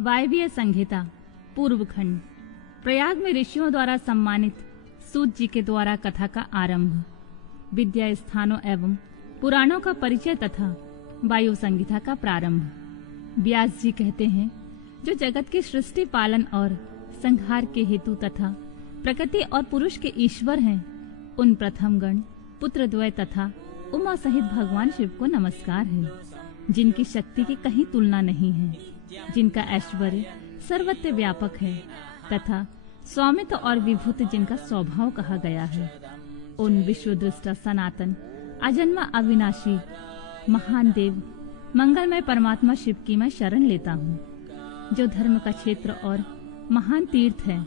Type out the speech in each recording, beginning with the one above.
वायवीय संहिता पूर्व खंड। प्रयाग में ऋषियों द्वारा सम्मानित सूत जी के द्वारा कथा का आरंभ। विद्या स्थानों एवं पुराणों का परिचय तथा वायु संहिता का प्रारंभ। व्यास जी कहते हैं, जो जगत की सृष्टि पालन और संहार के हेतु तथा प्रकृति और पुरुष के ईश्वर हैं, उन प्रथम गण पुत्रद्वय तथा उमा सहित भगवान शिव को नमस्कार है, जिनकी शक्ति की कहीं तुलना नहीं है, जिनका ऐश्वर्य सर्वत्र व्यापक है तथा स्वामित्व और विभूति जिनका स्वभाव कहा गया है। उन विश्वदृष्टा सनातन अजन्मा अविनाशी महान देव मंगलमय परमात्मा शिव की मैं शरण लेता हूँ, जो धर्म का क्षेत्र और महान तीर्थ है,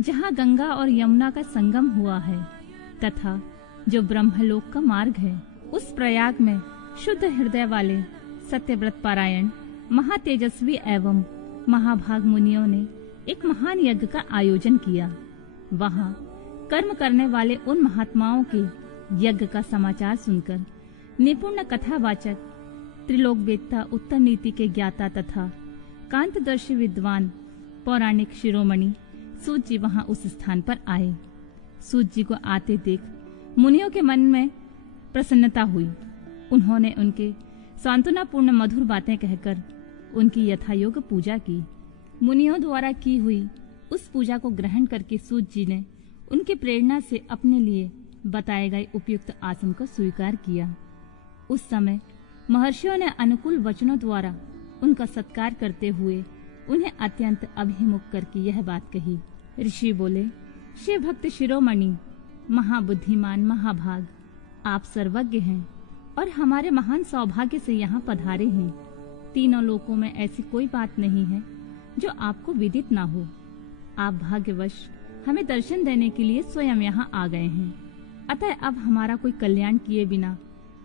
जहाँ गंगा और यमुना का संगम हुआ है तथा जो ब्रह्मलोक का मार्ग है। उस प्रयाग में शुद्ध हृदय वाले सत्यव्रत पारायण महातेजस्वी एवं महाभाग मुनियों ने एक महान यज्ञ का आयोजन किया। वहाँ कर्म करने वाले उन महात्माओं के यज्ञ का समाचार सुनकर निपुण कथावाचक त्रिलोकवेत्ता उत्तम नीति के ज्ञाता तथा कांतदर्शी विद्वान पौराणिक शिरोमणि सूत जी वहाँ उस स्थान पर आए। सूत जी को आते देख मुनियों के मन में प्रसन्नता हुई। उन्होंने उनके सांत्वनापूर्ण मधुर बातें कहकर उनकी यथायोग्य पूजा की। मुनियों द्वारा की हुई उस पूजा को ग्रहण करके सूत जी ने उनकी प्रेरणा से अपने लिए बताए गए उपयुक्त आसन को स्वीकार किया। उस समय महर्षियों ने अनुकूल वचनों द्वारा उनका सत्कार करते हुए उन्हें अत्यंत अभिमुख करके यह बात कही। ऋषि बोले, शिव भक्त शिरोमणि महाबुद्धिमान महाभाग, आप सर्वज्ञ हैं और हमारे महान सौभाग्य से यहाँ पधारे हैं। तीनों लोकों में ऐसी कोई बात नहीं है जो आपको विदित ना हो। आप भाग्यवश हमें दर्शन देने के लिए स्वयं यहाँ आ गए हैं, अतः अब हमारा कोई कल्याण किए बिना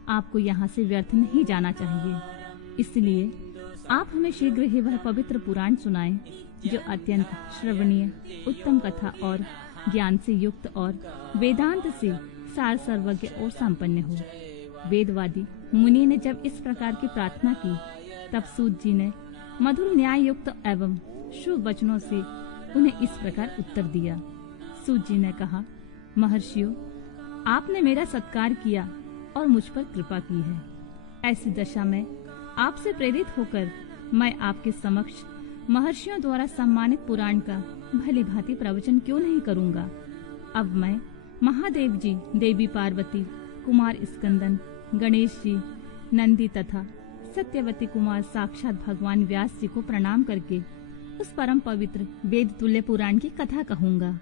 आपको यहाँ से व्यर्थ नहीं जाना चाहिए। इसलिए आप हमें शीघ्र ही वह पवित्र पुराण सुनाएं, जो अत्यंत श्रवणीय उत्तम कथा और ज्ञान से युक्त और वेदांत से सार सर्वज्ञ और संपन्न हो। वेदवादी मुनि ने जब इस प्रकार की प्रार्थना की, तब सूत जी ने मधुर न्याय युक्त एवं शुभ वचनों से उन्हें इस प्रकार उत्तर दिया। सूत जी ने कहा, महर्षियों, आपने मेरा सत्कार किया और मुझ पर कृपा की है। ऐसी दशा में आपसे प्रेरित होकर मैं आपके समक्ष महर्षियों द्वारा सम्मानित पुराण का भली भांति प्रवचन क्यों नहीं करूंगा। अब मैं महादेव जी, देवी पार्वती, कुमार स्कंदन, गणेश जी, नंदी तथा सत्यवती कुमार साक्षात भगवान व्यास जी को प्रणाम करके उस परम पवित्र वेद तुल्य पुराण की कथा कहूंगा,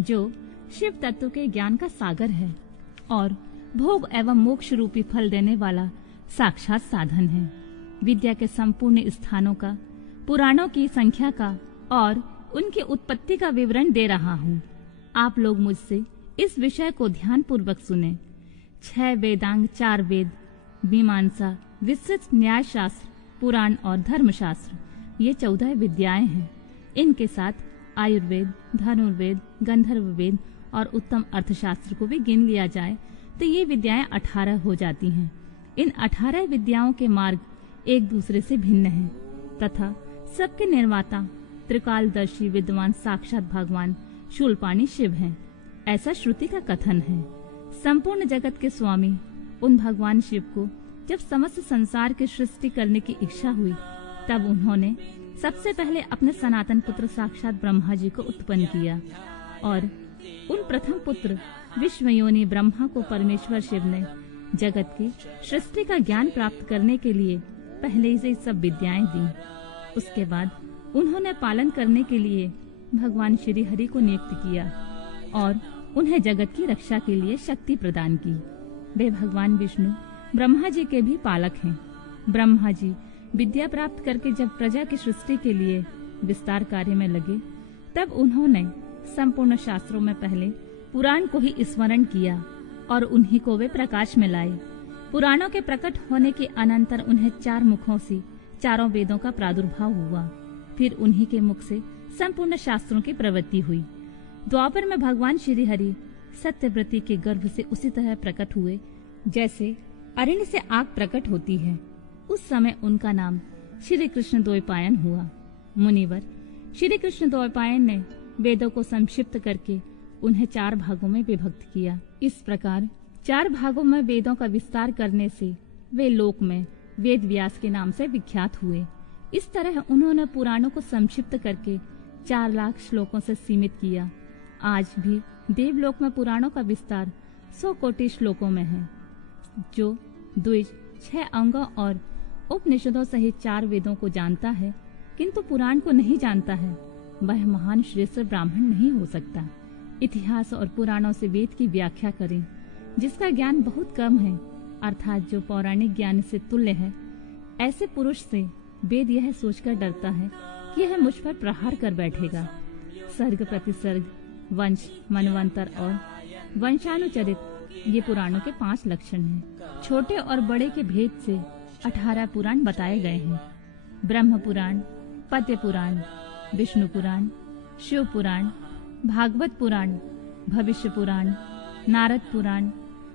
जो शिव तत्व के ज्ञान का सागर है और भोग एवं मोक्ष रूपी फल देने वाला साक्षात साधन है। विद्या के संपूर्ण स्थानों का, पुराणों की संख्या का और उनकी उत्पत्ति का विवरण दे रहा हूँ। आप लोग मुझसे इस विषय को ध्यान पूर्वक सुने। 6 वेदांग, 4 वेद, मीमांसा, विस्तृत न्याय शास्त्र, पुराण और धर्मशास्त्र, ये 14 विद्याएं हैं। इनके साथ आयुर्वेद, धनुर्वेद, गंधर्व वेद और उत्तम अर्थशास्त्र को भी गिन लिया जाए तो ये विद्याएं 18 हो जाती हैं। इन 18 विद्याओं के मार्ग एक दूसरे से भिन्न हैं तथा सबके निर्माता त्रिकालदर्शी विद्वान साक्षात भगवान शूलपाणी शिव हैं, ऐसा श्रुति का कथन है। संपूर्ण जगत के स्वामी उन भगवान शिव को जब समस्त संसार की सृष्टि करने की इच्छा हुई, तब उन्होंने सबसे पहले अपने सनातन पुत्र साक्षात ब्रह्मा जी को उत्पन्न किया और उन प्रथम पुत्र विश्वयोनि ब्रह्मा को परमेश्वर शिव ने जगत की सृष्टि का ज्ञान प्राप्त करने के लिए पहले से सब विद्याएं दी। उसके बाद उन्होंने पालन करने के लिए भगवान श्री हरि को नियुक्त किया और उन्हें जगत की रक्षा के लिए शक्ति प्रदान की। वे भगवान विष्णु ब्रह्मा जी के भी पालक हैं। ब्रह्मा जी विद्या प्राप्त करके जब प्रजा की सृष्टि के लिए विस्तार कार्य में लगे, तब उन्होंने संपूर्ण शास्त्रों में पहले पुराण को ही स्मरण किया और उन्हीं को वे प्रकाश में लाए। पुराणों के प्रकट होने के अनंतर उन्हें 4 मुखों से चारों वेदों का प्रादुर्भाव हुआ। फिर उन्हीं के मुख से संपूर्ण शास्त्रों की प्रवृत्ति हुई। द्वापर में भगवान श्री हरि सत्यव्रती के गर्भ से उसी तरह प्रकट हुए जैसे अरण्य से आग प्रकट होती है। उस समय उनका नाम श्री कृष्ण द्वैपायन हुआ। मुनिवर श्री कृष्ण द्वैपायन ने वेदों को संक्षिप्त करके उन्हें 4 भागों में विभक्त किया। इस प्रकार 4 भागों में वेदों का विस्तार करने से वे लोक में वेद व्यास के नाम से विख्यात हुए। इस तरह उन्होंने पुराणों को संक्षिप्त करके 4 लाख श्लोकों से सीमित किया। आज भी देवलोक में पुराणों का विस्तार 100 कोटि श्लोकों में है, जो द्विज 6 अंगों और उपनिषदों सहित 4 वेदों को जानता है, किंतु पुराण को नहीं जानता है, वह महान श्रेष्ठ ब्राह्मण नहीं हो सकता। इतिहास और पुराणों से वेद की व्याख्या करें। जिसका ज्ञान बहुत कम है, अर्थात जो पौराणिक ज्ञान से तुल्य है, ऐसे पुरुष से वेद यह सोचकर डरता है कि यह मुझ पर प्रहार कर बैठेगा। सर्ग प्रतिसर्ग, वंश, मनवंतर और वंशानुचरित ये पुराणों के 5 लक्षण हैं। छोटे और बड़े के भेद से 18 पुराण बताए गए हैं। ब्रह्म पुराण, पद्य पुराण, विष्णु पुराण, शिव पुराण, भागवत पुराण, भविष्य पुराण, नारद पुराण,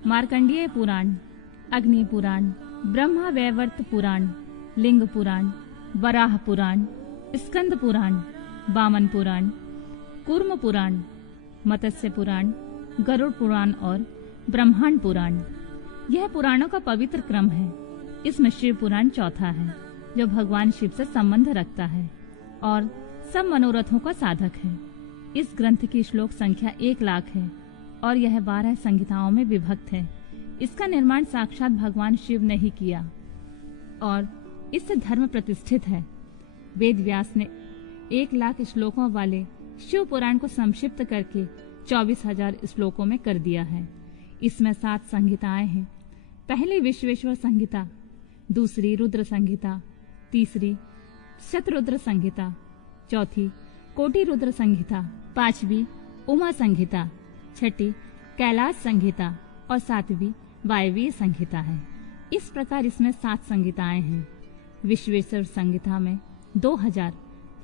मार्कंडेय पुराण, अग्नि पुराण, ब्रह्मा वैवर्त पुराण, लिंग पुराण, वराह पुराण, स्कंद पुराण, वामन पुराण, कूर्म पुराण, मत्स्य पुराण, गरुड़ पुराण और ब्रह्मांड पुराण। यह पुराणों का पवित्र क्रम है। इसमें शिव पुराण चौथा है, जो भगवान शिव से संबंध रखता है और सब मनोरथों का साधक है। इस ग्रंथ की श्लोक संख्या 1 लाख है और यह 12 संहिताओं में विभक्त है। इसका निर्माण साक्षात भगवान शिव ने ही किया और इससे धर्म प्रतिष्ठित है। वेद व्यास ने 1 लाख श्लोकों वाले शिव पुराण को संक्षिप्त करके 24,000 श्लोकों में कर दिया है। इसमें 7 संहिताएं हैं। पहली विश्वेश्वर संहिता, दूसरी रुद्र संहिता, तीसरी शतरुद्र संहिता, चौथी कोटि रुद्र संहिता, 5वीं उमा संहिता, 6ठी कैलाश संहिता और 7वीं वायवीय संहिता है। इस प्रकार इसमें 7 संहिताएं हैं। विश्वेश्वर संहिता में 2000,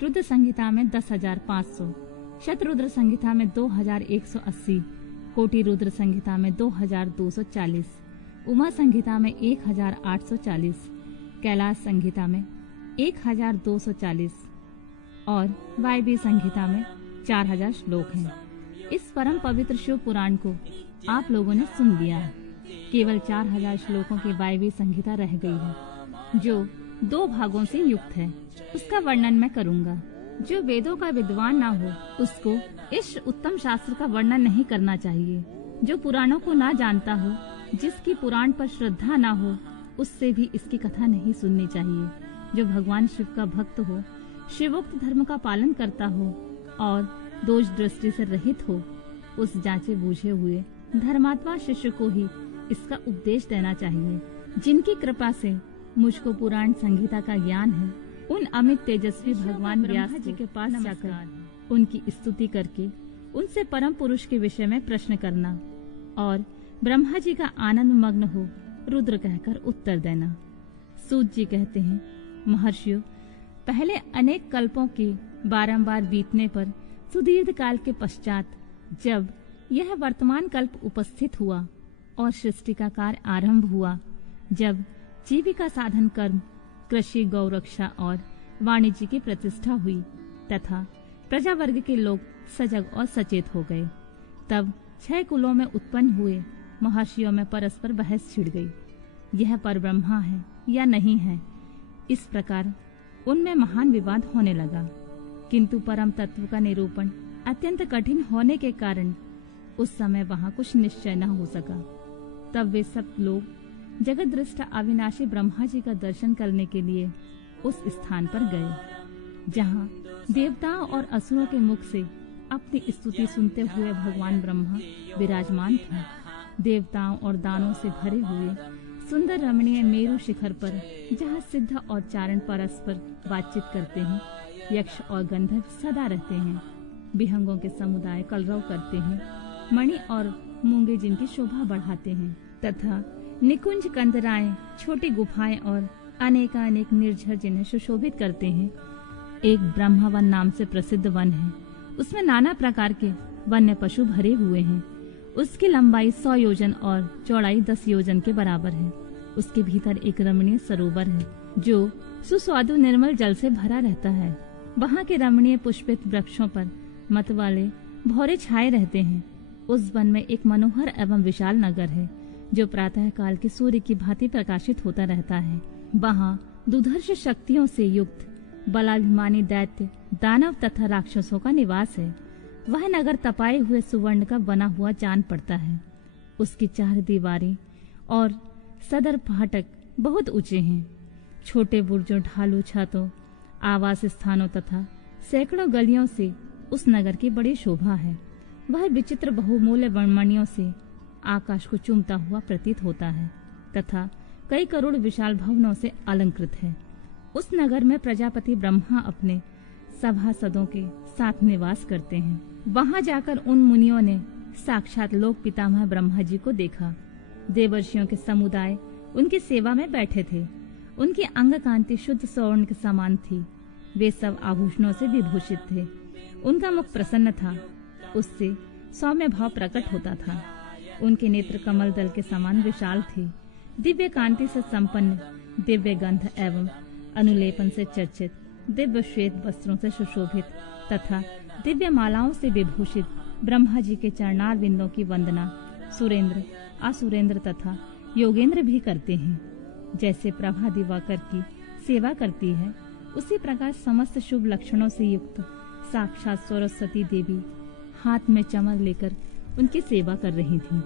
रुद्र संहिता में 10,500, शतरुद्र संहिता में 2,180, कोटि रुद्र संहिता में 2,240, उमा संहिता में 1,840, कैलाश संहिता में 1,240 और वायवीय संहिता में 4,000 श्लोक हैं। इस परम पवित्र शिव पुराण को आप लोगों ने सुन लिया है। केवल 4,000 श्लोकों की वायवीय संहिता रह गई है, जो 2 भागों से युक्त है। उसका वर्णन मैं करूंगा। जो वेदों का विद्वान ना हो, उसको इस उत्तम शास्त्र का वर्णन नहीं करना चाहिए। जो पुराणों को ना जानता हो, जिसकी पुराण पर श्रद्धा ना हो, उससे भी इसकी कथा नहीं सुननी चाहिए। जो भगवान शिव का भक्त हो, शिवोक्त धर्म का पालन करता हो और दोष दृष्टि से रहित हो, उस जांचे बूझे हुए धर्मात्मा शिष्य को ही इसका उपदेश देना चाहिए। जिनकी कृपा से मुझको पुराण संहिता का ज्ञान है, उन अमित तेजस्वी भगवान व्यास जी के पास जाकर उनकी स्तुति करके उनसे परम पुरुष के विषय में प्रश्न करना और ब्रह्मा जी का आनंद मग्न हो रुद्र कहकर उत्तर देना। सूत जी कहते हैं, महर्षियों, पहले अनेक कल्पों के बारंबार बीतने पर सुदीर्घ काल के पश्चात जब यह वर्तमान कल्प उपस्थित हुआ और सृष्टि का कार्य आरंभ हुआ, जब जीविका साधन कर्म, कृषि, गौरक्षा और वाणिज्य की प्रतिष्ठा हुई तथा प्रजा वर्ग के लोग सजग और सचेत हो गए, तब 6 कुलों में उत्पन्न हुए महर्षियों में परस्पर बहस छिड़ गई। यह परब्रह्मा है या नहीं है, इस प्रकार उनमें महान विवाद होने लगा। किंतु परम तत्व का निरूपण अत्यंत कठिन होने के कारण उस समय वहां कुछ निश्चय न हो सका। तब वे सब लोग जगत दृष्टा अविनाशी ब्रह्मा जी का दर्शन करने के लिए उस स्थान पर गए, जहां देवताओं और असुरों के मुख से अपनी स्तुति सुनते हुए भगवान ब्रह्मा विराजमान थे। देवताओं और दानों से भरे हुए सुंदर रमणीय मेरु शिखर पर, जहाँ सिद्ध और चारण परस्पर बातचीत करते हैं, यक्ष और गंधर्व सदा रहते हैं, विहंगों के समुदाय कलरव करते हैं, मणि और मूंगे जिनकी शोभा बढ़ाते हैं, तथा निकुंज कंदराएं, छोटी गुफाएं और अनेकानेक निर्झर जिन्हें सुशोभित करते हैं। एक ब्रह्मवन नाम से प्रसिद्ध वन है, उसमें नाना प्रकार के वन्य पशु भरे हुए हैं। उसकी लंबाई 100 योजन और चौड़ाई 10 योजन के बराबर है। उसके भीतर एक रमणीय सरोवर है, जो सुस्वादु निर्मल जल से भरा रहता है। वहाँ के रमणीय पुष्पित वृक्षों पर मत वाले भौरे छाए रहते हैं। उस वन में एक मनोहर एवं विशाल नगर है जो प्रातः काल के सूर्य की भांति प्रकाशित होता रहता है। वहाँ दुर्धर्ष शक्तियों से युक्त बलाभिमानी दैत्य, दानव तथा राक्षसों का निवास है। वह नगर तपाए हुए सुवर्ण का बना हुआ जान पड़ता है। उसकी 4 दीवारें और सदर फाटक बहुत ऊंचे हैं। छोटे बुर्जों, ढालू छतों, आवास स्थानों तथा सैकड़ों गलियों से उस नगर की बड़ी शोभा है। वह विचित्र बहुमूल्य वनमणियों से आकाश को चूमता हुआ प्रतीत होता है तथा कई करोड़ विशाल भवनों से अलंकृत है। उस नगर में प्रजापति ब्रह्मा अपने सभासदों के साथ निवास करते हैं। वहां जाकर उन मुनियों ने साक्षात लोक पितामह ब्रह्मा जी को देखा। देवर्षियों के समुदाय उनकी सेवा में बैठे थे। उनकी अंग कांति शुद्ध स्वर्ण के समान थी। वे सब आभूषणों से विभूषित थे। उनका मुख प्रसन्न था, उससे सौम्य भाव प्रकट होता था। उनके नेत्र कमल दल के समान विशाल थे। दिव्य कांति से संपन्न, दिव्य गंध एवं अनुलेपन से चर्चित, दिव्य श्वेत वस्त्रों से सुशोभित तथा दिव्य मालाओं से विभूषित ब्रह्मा जी के चरणार बिंदों की वंदना सुरेंद्र, असुरेंद्र तथा योगेंद्र भी करते हैं। जैसे प्रभा दिवाकर की सेवा करती है, उसी प्रकार समस्त शुभ लक्षणों से युक्त साक्षात सरस्वती देवी हाथ में चमर लेकर उनकी सेवा कर रही थी।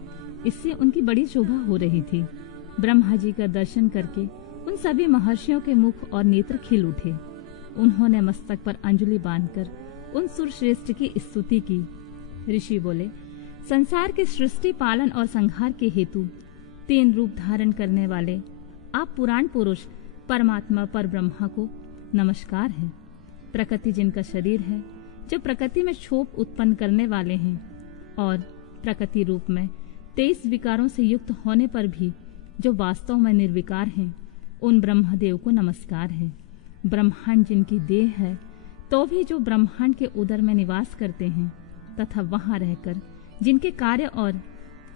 इससे उनकी बड़ी शोभा हो रही थी। ब्रह्मा जी का दर्शन करके उन सभी महर्षियों के मुख और नेत्र खिल उठे। उन्होंने मस्तक पर अंजलि बांधकर उन सुरश्रेष्ठ की स्तुति की। ऋषि बोले, संसार के सृष्टि, पालन और संहार के हेतु 3 रूप धारण करने वाले आप पुराण पुरुष परमात्मा पर ब्रह्मा को नमस्कार है। प्रकृति जिनका शरीर है, जो प्रकृति में क्षोभ उत्पन्न करने वाले हैं और प्रकृति रूप में 23 विकारों से युक्त होने पर भी जो वास्तव में निर्विकार हैं, उन ब्रह्मदेव को नमस्कार है। ब्रह्मांड जिनकी देह है, तो भी जो ब्रह्मांड के उदर में निवास करते हैं तथा वहां रहकर जिनके कार्य और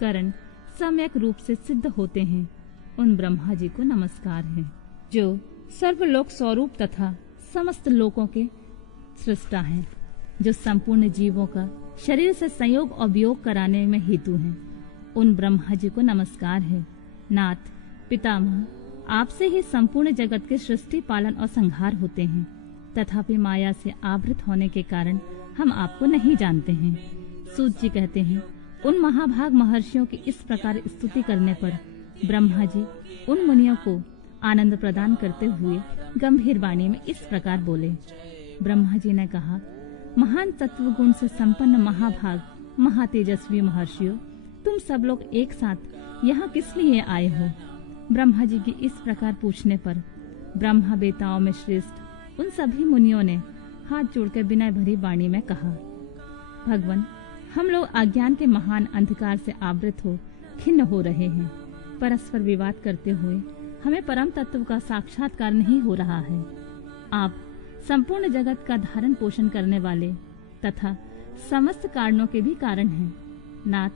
कारण सम्यक रूप से सिद्ध होते हैं, उन ब्रह्मा जी को नमस्कार है। जो सर्वलोक स्वरूप तथा समस्त लोकों के सृष्टा हैं, जो संपूर्ण जीवों का शरीर से संयोग और वियोग कराने में हेतु हैं, उन ब्रह्मा जी को नमस्कार है। नाथ, पितामह, आपसे ही संपूर्ण जगत के सृष्टि, पालन और संहार होते हैं। तथापि माया से आवृत होने के कारण हम आपको नहीं जानते हैं। सूत जी कहते हैं, उन महाभाग महर्षियों की इस प्रकार स्तुति करने पर ब्रह्मा जी उन मुनियों को आनंद प्रदान करते हुए गंभीर वाणी में इस प्रकार बोले। ब्रह्मा जी ने कहा, महान तत्व गुण से संपन्न महाभाग महातेजस्वी महर्षियों, तुम सब लोग एक साथ यहाँ किस लिए आए हो? ब्रह्मा जी की इस प्रकार पूछने पर ब्रह्मा बेताओं में श्रेष्ठ उन सभी मुनियों ने हाथ जोड़कर विनय भरी वाणी में कहा, भगवान, हम लोग अज्ञान के महान अंधकार से आवृत हो खिन्न हो रहे हैं। परस्पर विवाद करते हुए हमें परम तत्व का साक्षात्कार नहीं हो रहा है। आप संपूर्ण जगत का धारण पोषण करने वाले तथा समस्त कारणों के भी कारण हैं। नाथ,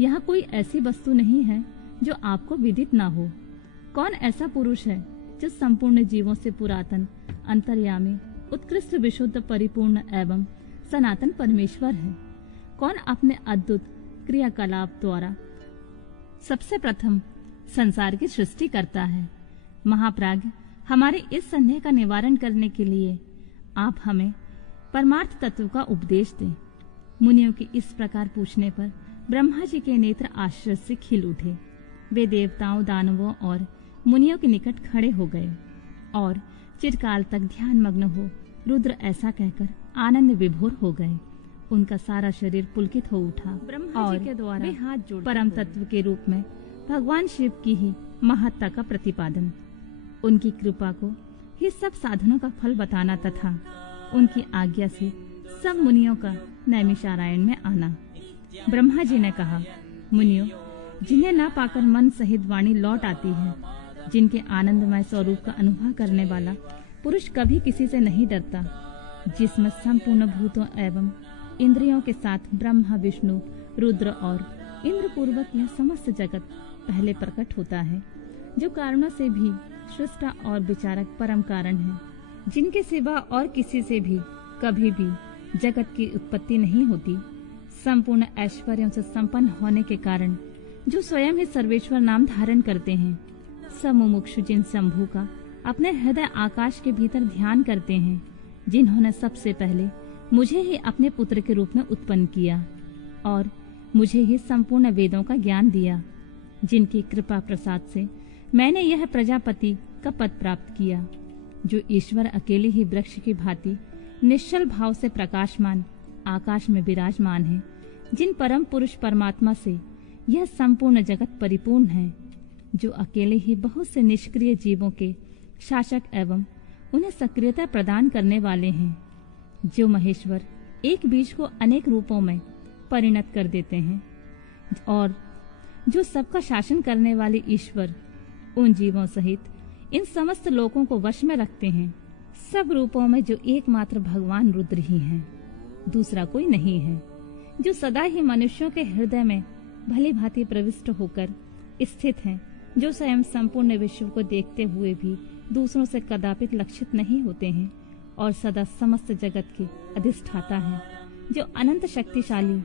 यहाँ कोई ऐसी वस्तु नहीं है जो आपको विदित ना हो। कौन ऐसा पुरुष है जो संपूर्ण जीवों से पुरातन, अंतर्यामी, उत्कृष्ट, विशुद्ध, परिपूर्ण एवं सनातन परमेश्वर है? कौन अपने अद्भुत क्रियाकलाप द्वारा सबसे प्रथम संसार की सृष्टि करता है? महाप्राज्ञ, हमारे इस संदेह का निवारण करने के लिए आप हमें परमार्थ तत्व का उपदेश दें। मुनियों की इस प्रकार पूछने पर ब्रह्मा जी के नेत्र आश्चर्य से खिल उठे। वे देवताओं, दानवों और मुनियों के निकट खड़े हो गए और चिरकाल तक ध्यान मग्न हो रुद्र ऐसा कहकर आनंद विभोर हो गए। उनका सारा शरीर पुलकित हो उठा। ब्रह्मा जी के द्वारा हाथ जोड़ परम तत्व के रूप में भगवान शिव की ही महत्ता का प्रतिपादन, उनकी कृपा को ही सब साधनों का फल बताना तथा उनकी आज्ञा से सब मुनियों का नैमिषारण्य में आना। ब्रह्मा जी ने कहा, मुनियों, जिन्हें न पाकर मन सहित वाणी लौट आती है, जिनके आनंदमय स्वरूप का अनुभव करने वाला पुरुष कभी किसी से नहीं डरता, जिसमें संपूर्ण भूतों एवं इंद्रियों के साथ ब्रह्मा, विष्णु, रुद्र और इंद्र पूर्वक यह समस्त जगत पहले प्रकट होता है, जो कारणों से भी सृष्टा और विचारक परम कारण है, जिनके सिवा और किसी से भी कभी भी जगत की उत्पत्ति नहीं होती। संपूर्ण ऐश्वर्यों से संपन्न होने के कारण जो स्वयं ही सर्वेश्वर नाम धारण करते हैं, सब मुमुक्षु जिन शंभु का अपने हृदय आकाश के भीतर ध्यान करते हैं, जिन्होंने सबसे पहले मुझे ही अपने पुत्र के रूप में उत्पन्न किया और मुझे ही संपूर्ण वेदों का ज्ञान दिया, जिनकी कृपा प्रसाद से मैंने यह प्रजापति का पद प्राप्त किया, जो ईश्वर अकेले ही वृक्ष की भांति निश्चल भाव से प्रकाशमान आकाश में विराजमान है, जिन परम पुरुष परमात्मा से यह संपूर्ण जगत परिपूर्ण है, जो अकेले ही बहुत से निष्क्रिय जीवों के शासक एवं उन्हें सक्रियता प्रदान करने वाले हैं, जो महेश्वर एक बीज को अनेक रूपों में परिणत कर देते हैं और जो सबका शासन करने वाले ईश्वर उन जीवों सहित इन समस्त लोकों को वश में रखते हैं। सब रूपों में जो एकमात्र भगवान रुद्र ही हैं, दूसरा कोई नहीं है, जो सदा ही मनुष्यों के हृदय में भली भांति प्रविष्ट होकर स्थित हैं, जो स्वयं संपूर्ण विश्व को देखते हुए भी दूसरों से कदापि लक्षित नहीं होते हैं और सदा समस्त जगत के अधिष्ठाता हैं, जो अनंत शक्तिशाली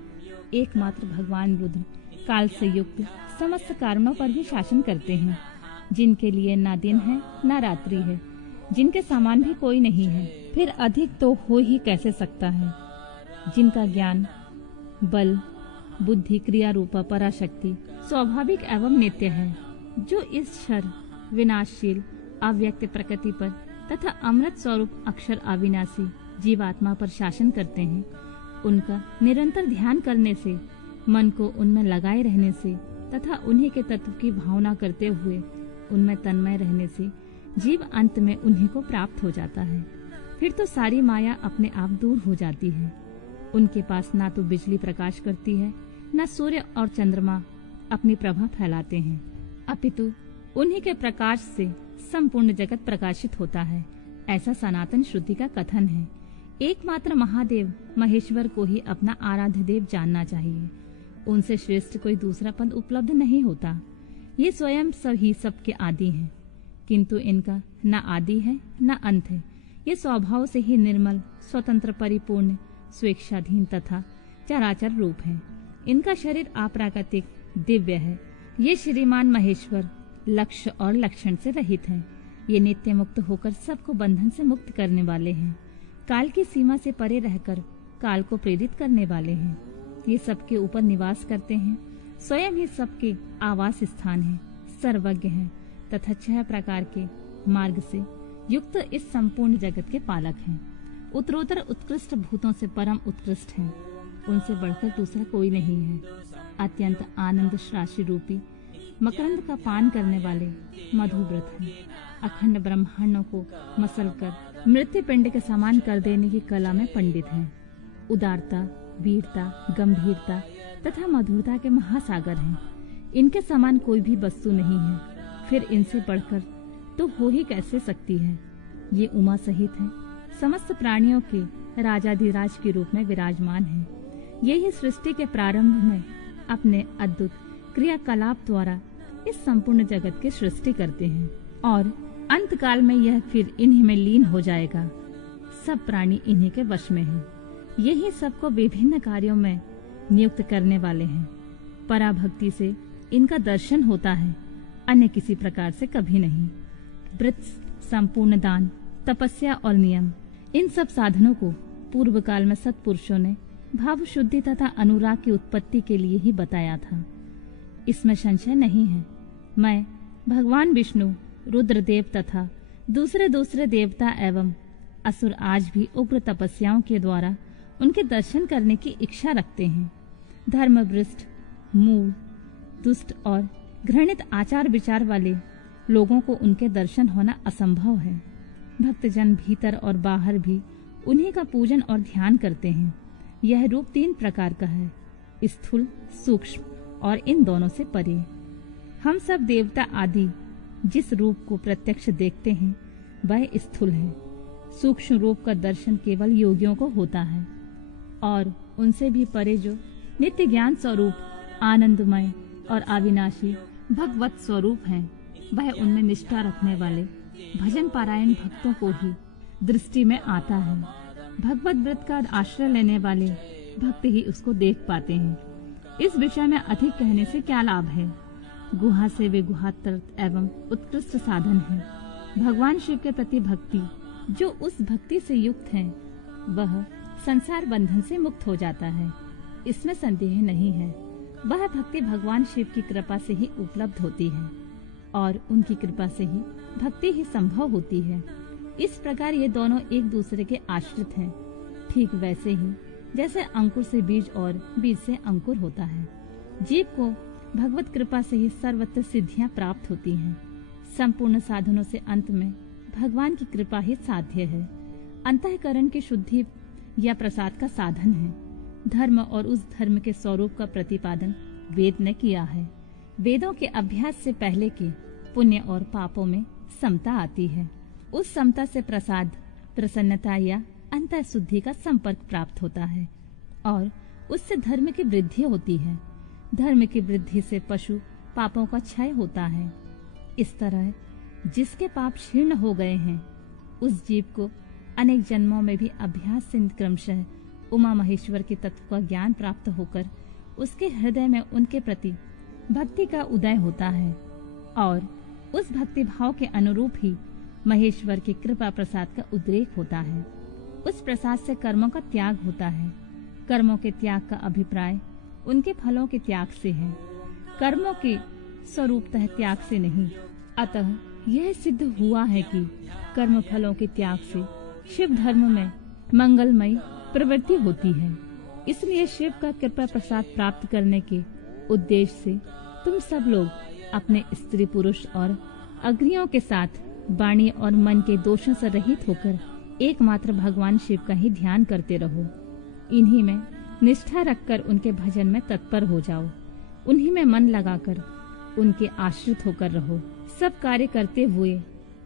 एकमात्र भगवान रुद्र काल से युक्त समस्त कारणों पर भी शासन करते हैं, जिनके लिए ना दिन है ना रात्रि है, जिनके समान भी कोई नहीं है, फिर अधिक तो हो ही कैसे सकता है, जिनका ज्ञान बल बुद्धि क्रिया रूपा पराशक्ति स्वाभाविक एवं नित्य है, जो इस क्षर विनाशशील अव्यक्त प्रकृति पर तथा अमृत स्वरूप अक्षर अविनाशी जीवात्मा पर शासन करते हैं। उनका निरंतर ध्यान करने से, मन को उनमें लगाए रहने से तथा उन्हीं के तत्व की भावना करते हुए उनमें तन्मय रहने से जीव अंत में उन्हीं को प्राप्त हो जाता है। फिर तो सारी माया अपने आप दूर हो जाती है। उनके पास ना तो बिजली प्रकाश करती है, न सूर्य और चंद्रमा अपनी प्रभा फैलाते हैं, अपितु उन्हीं के प्रकाश से संपूर्ण जगत प्रकाशित होता है। ऐसा सनातन श्रुति का कथन है। एकमात्र महादेव महेश्वर को ही अपना आराध्य देव जानना चाहिए। उनसे श्रेष्ठ कोई दूसरा पद उपलब्ध नहीं होता। ये स्वयं सभी सबके आदि हैं, किंतु इनका न आदि है न अंत है। ये स्वभाव से ही निर्मल, स्वतंत्र, परिपूर्ण, स्वेच्छाधीन तथा चराचर रूप है। इनका शरीर अप्राकृतिक दिव्य है। ये श्रीमान महेश्वर लक्ष्य और लक्षण से रहित हैं। ये नित्य मुक्त होकर सबको बंधन से मुक्त करने वाले हैं। काल की सीमा से परे रहकर काल को प्रेरित करने वाले हैं। ये सबके ऊपर निवास करते हैं, स्वयं ही सबके आवास स्थान है, सर्वज्ञ है तथा 6 प्रकार के मार्ग से युक्त इस संपूर्ण जगत के पालक हैं। उत्तरोत्तर उत्कृष्ट भूतों से परम उत्कृष्ट हैं। उनसे बढ़कर दूसरा कोई नहीं है। अत्यंत आनंद राशि रूपी मकरंद का पान करने वाले मधुव्रत हैं। अखंड ब्रह्मांडों को मसलकर मृत्यु पिंड के समान कर देने की कला में पंडित हैं। उदारता, वीरता, गंभीरता तथा मधुरता के महासागर हैं। इनके समान कोई भी वस्तु नहीं है, फिर इनसे बढ़कर तो हो ही कैसे सकती है। ये उमा सहित है, समस्त प्राणियों के राजाधिराज के रूप में विराजमान है। ये ही सृष्टि के प्रारंभ में अपने अद्भुत क्रियाकलाप द्वारा इस संपूर्ण जगत की सृष्टि करते हैं और अंत काल में यह फिर इन्हीं में लीन हो जाएगा। सब प्राणी इन्हीं के वश में हैं। यही सबको विभिन्न कार्यों में नियुक्त करने वाले हैं। पराभक्ति से इनका दर्शन होता है, अन्य किसी प्रकार से कभी नहीं। व्रत, संपूर्ण दान, तपस्या और नियम, इन सब साधनों को पूर्व काल में सत्पुरुषों ने भाव शुद्धि तथा अनुराग की उत्पत्ति के लिए ही बताया था। इसमें संशय नहीं है। मैं भगवान विष्णु, रुद्रदेव तथा दूसरे देवता एवं असुर आज भी उग्र तपस्याओं के द्वारा उनके दर्शन करने की इच्छा रखते हैं। धर्मभ्रष्ट, मूढ़, दुष्ट और घृणित आचार विचार वाले लोगों को उनके दर्शन होना असंभव है। भक्तजन भीतर और बाहर भी उन्हीं का पूजन और ध्यान करते हैं। यह रूप 3 प्रकार का है, स्थूल, सूक्ष्म और इन दोनों से परे। हम सब देवता आदि जिस रूप को प्रत्यक्ष देखते हैं वह स्थूल है। सूक्ष्म रूप का दर्शन केवल योगियों को होता है और उनसे भी परे जो नित्य ज्ञान स्वरूप, आनंदमय और अविनाशी भगवत स्वरूप हैं, वह उनमें निष्ठा रखने वाले भजन पारायण भक्तों को ही दृष्टि में आता है। भगवत व्रत का आश्रय लेने वाले भक्त ही उसको देख पाते हैं। इस विषय में अधिक कहने से क्या लाभ है। गुहा से वे गुहातर एवं उत्कृष्ट साधन है। भगवान शिव के प्रति भक्ति, जो उस भक्ति से युक्त है, वह संसार बंधन से मुक्त हो जाता है, इसमें संदेह नहीं है। वह भक्ति भगवान शिव की कृपा से ही उपलब्ध होती है और उनकी कृपा से ही भक्ति ही संभव होती है। इस प्रकार ये दोनों एक दूसरे के आश्रित हैं। ठीक वैसे ही जैसे अंकुर से बीज और बीज से अंकुर होता है। जीव को भगवत कृपा से ही सर्वत्र सिद्धियां प्राप्त होती हैं। संपूर्ण साधनों से अंत में भगवान की कृपा ही साध्य है। अंतःकरण की शुद्धि या प्रसाद का साधन है। धर्म और उस धर्म के स्वरूप का प्रतिपादन वेद ने किया है। वेदों के अभ्यास से पहले के पुण्य और पापों में समता आती है। उस समता से प्रसाद, प्रसन्नता या अंतः शुद्धि का संपर्क प्राप्त होता है और उससे धर्म की वृद्धि होती है। धर्म की वृद्धि से पशु पापों का क्षय होता है। इस तरह जिसके पाप क्षीर्ण हो गए हैं, उस जीव को अनेक जन्मों में भी अभ्यास से क्रमशः उमा महेश्वर के तत्व का ज्ञान प्राप्त होकर उसके हृदय में उनके प्रति भक्ति का उदय होता है और उस भक्ति भाव के अनुरूप ही महेश्वर की कृपा प्रसाद का उद्रेक होता है। उस प्रसाद से कर्मों का त्याग होता है। कर्मों के त्याग का अभिप्राय उनके फलों के त्याग से है, कर्मों के स्वरूपतः त्याग से नहीं। अतः यह सिद्ध हुआ है कि कर्म फलों के त्याग से शिव धर्म में मंगलमय प्रवृत्ति होती है। इसलिए शिव का कृपा प्रसाद प्राप्त करने के उद्देश्य से तुम सब लोग अपने स्त्री पुरुष और अग्नियों के साथ वाणी और मन के दोषों से रहित होकर एकमात्र भगवान शिव का ही ध्यान करते रहो। इन्हीं में निष्ठा रखकर उनके भजन में तत्पर हो जाओ। उन्हीं में मन लगाकर उनके आश्रित होकर रहो। सब कार्य करते हुए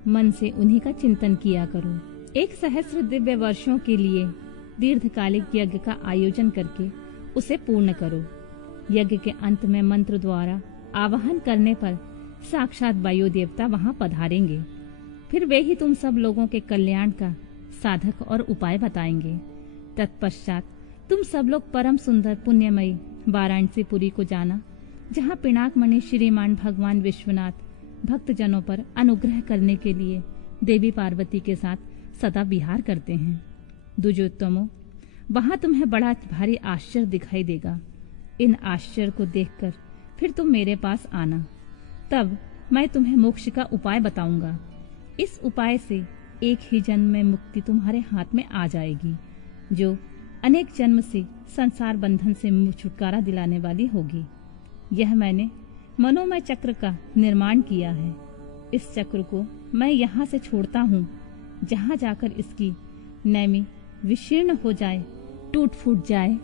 मन से उन्हीं का चिंतन किया करो। 1,000 दिव्य वर्षों के लिए दीर्घकालिक यज्ञ का आयोजन करके उसे पूर्ण करो। यज्ञ के अंत में मंत्र द्वारा आवाहन करने पर साक्षात वायु देवता वहां पधारेंगे। फिर वे ही तुम सब लोगों के कल्याण का साधक और उपाय बताएंगे। तत्पश्चात तुम सब लोग परम सुंदर पुण्यमयी वाराणसीपुरी को जाना, जहाँ पिनाक मणि श्रीमान भगवान विश्वनाथ भक्तजनों पर अनुग्रह करने के लिए देवी पार्वती के साथ सदा विहार करते हैं। दुर्योत्तमों, वहां तुम्हें बड़ा भारी आश्चर्य दिखाई देगा। इन आश्चर्य को देखकर फिर तुम मेरे पास आना, तब मैं तुम्हें मोक्ष का उपाय बताऊंगा। इस उपाय से एक ही जन्म में मुक्ति तुम्हारे हाथ में आ जाएगी, जो अनेक जन्म से संसार बंधन से छुटकारा दिलाने वाली होगी। यह मैंने मनोमय चक्र का निर्माण किया है। इस चक्र को मैं यहाँ से छोड़ता हूँ। जहाँ जाकर इसकी नैमी विशीर्ण हो जाए, टूट फूट जाए,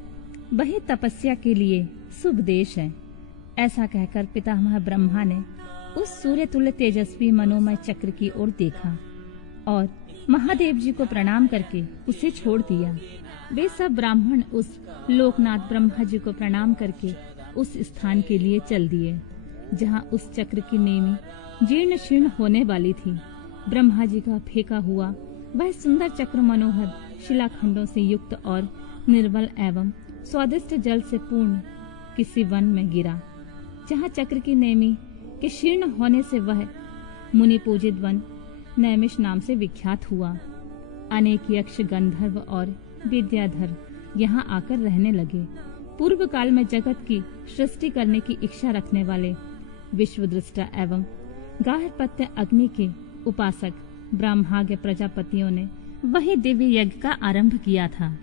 वही तपस्या के लिए शुभ देश है। ऐसा कहकर पितामह ब्रह्मा ने उस सूर्य तुल्य तेजस्वी मनोमय चक्र की ओर देखा और महादेव जी को प्रणाम करके उसे छोड़ दिया। वे सब ब्राह्मण उस लोकनाथ ब्रह्मा जी को प्रणाम करके उस स्थान के लिए चल दिए जहाँ उस चक्र की नेमी जीर्ण शीर्ण होने वाली थी। ब्रह्मा जी का फेंका हुआ वह सुंदर चक्र मनोहर शिलाखंडों से युक्त और निर्मल एवं स्वादिष्ट जल से पूर्ण किसी वन में गिरा, जहाँ चक्र की नेमी के शीर्ण होने से वह मुनि पूजित वन नैमिष नाम से विख्यात हुआ। अनेक यक्ष, गंधर्व और विद्याधर यहाँ आकर रहने लगे। पूर्व काल में जगत की सृष्टि करने की इच्छा रखने वाले विश्वदृष्टा एवं गार्हपत्य अग्नि के उपासक ब्रह्माग्य प्रजापतियों ने वही दिव्य यज्ञ का आरंभ किया था।